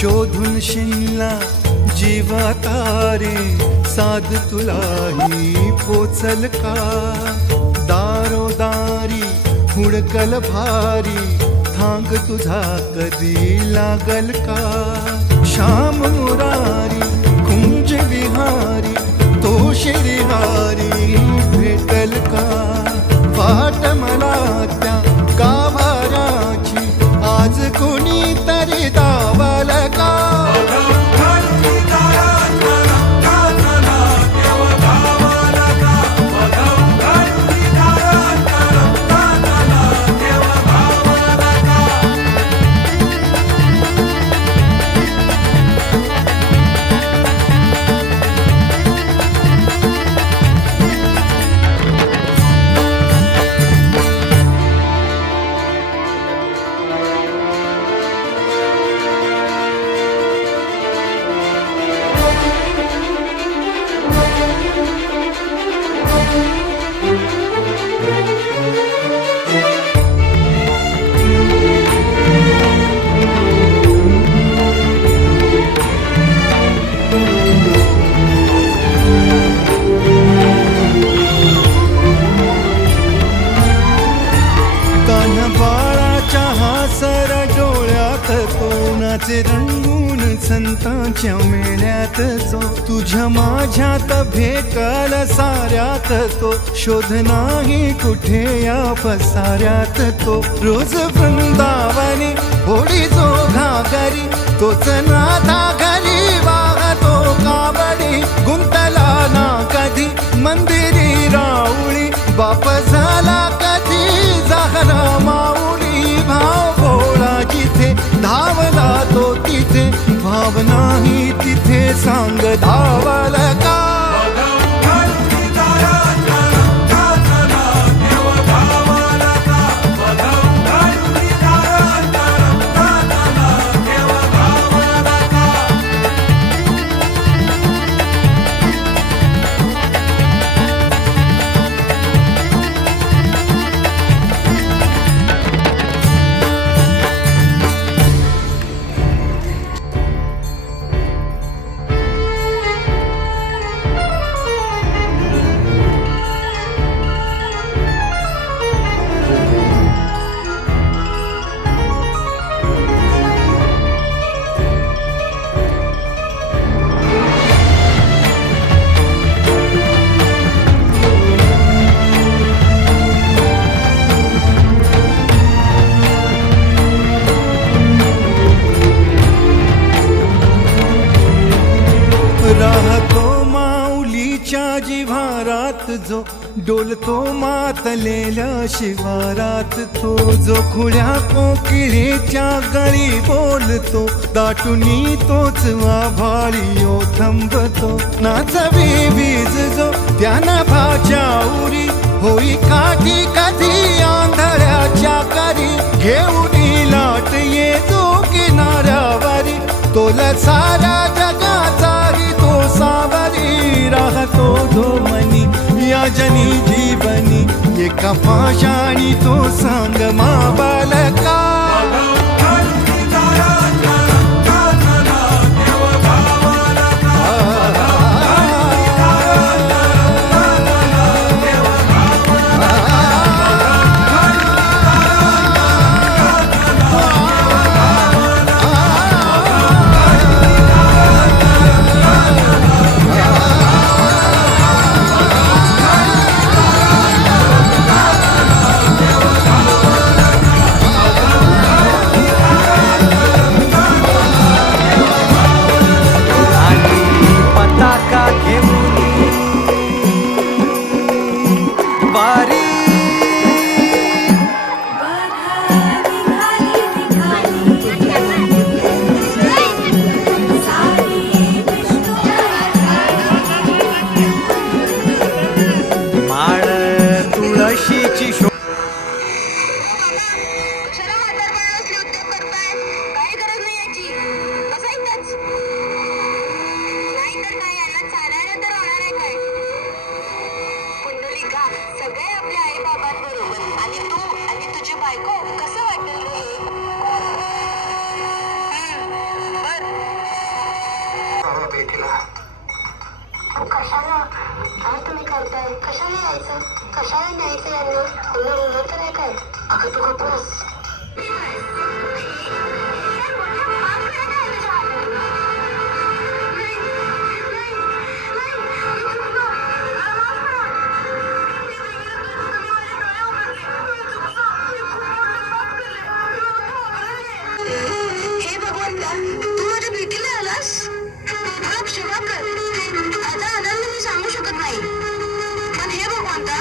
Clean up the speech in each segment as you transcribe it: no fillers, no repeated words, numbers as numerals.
शोधून शिनला जीवा तारे साध तुलाही पोचल का दारोदारी हुडकल भारी थांग तुझा कधी लागल का श्याम मुरारी कुंज विहारी तो श्रीहारी भेटल का वाट मला त्या गाभाराची आज कोणी तरी दावाल का रंगून संतांच्या मेळ्यात जो तुझ्या माझ्यात भेटल साऱ्यात तो शोध नाही कुठे या पसाऱ्यात तो रोज वृंदावनी होडी जो घागरी तोच नाथा घरी वाहतो कावडी गुंतला ना कधी मंदिरी राऊळी बाप झाला कधी जाहरा माऊली भाव भोळा जिथे धावला तो तिथे भावना ही तिथे सांग धावल का राहतो माऊलीच्या जिव्हारात जो डोलतो मातलेल्या शिवारात तो जो खुळ्या कोकिळेच्या गळी बोलतो दाटुनी तोच आभाळीयो थांबतो नाचवी वीज जो त्यानं भाच्या उरी होई काठी कधी आंधळ्याच्या करी घेऊन लाट येतो किनाऱ्यावरी तोला सारा जगाचाही तो सावरी राहतो धोमनी या जनी जीवनी एका पाशाणी तो सांग माबालका कशाला यायचं? कशाला न्यायचं यांना? कोणी लिहिलं तर आहे काय? अगं तू गप्प बस. हे भगवंता, तू माझ्या भेटीला आलास? मला क्षमा कर. आता आनंद मी सांगू शकत नाही. पण हे भगवंता,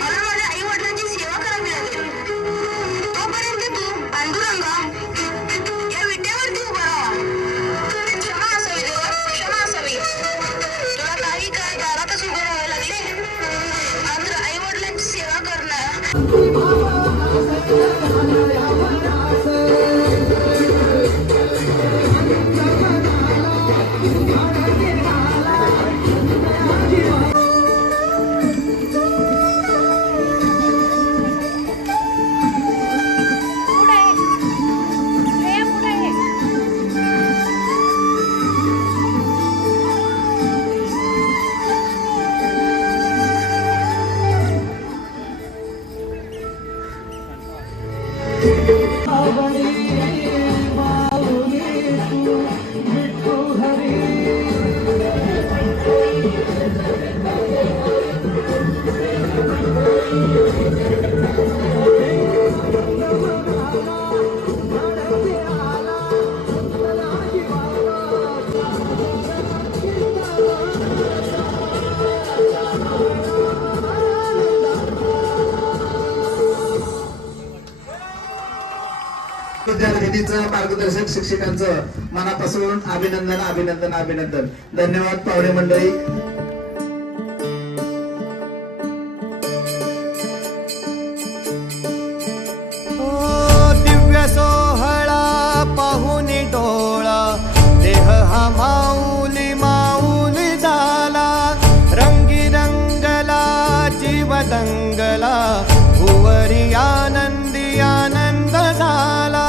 मला माझ्या आई वडिलांची सेवा करावी लागेल. तोपर्यंत तू पांडुरंगा या विट्यावरती उभा राहा. क्षमा असावी देवा, क्षमा असावी. तुला काही काळ दारातच उभे राहावे लागले. मात्र आई वडिलांची सेवा करणं विद्यार्थिनीचं मार्गदर्शक शिक्षकांचं मनापासून अभिनंदन अभिनंदन अभिनंदन. धन्यवाद पाहुणे मंडळी. दिव्य सोहळा पाहुनी डोळा देह हा माऊली माऊली झाला. रंगी रंगला जीव दंगला भुवरी आनंदी आनंद झाला.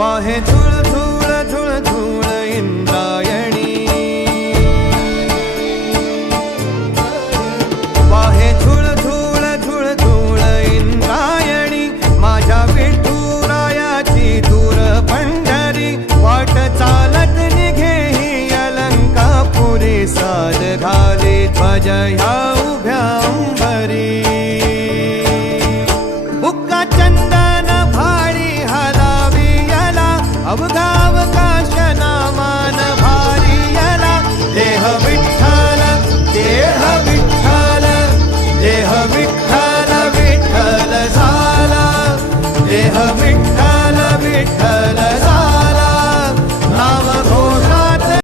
वाहे झुळ झुळ झुळ झुळ इंद्रायणी. वाहे झुळ झुळ झुळ झुळ इंद्रायणी. माझ्या विठुरायाची दूर पंढरी. वाट चालत निघे ही अलंकापुरी. साद घाली ध्वज ह्या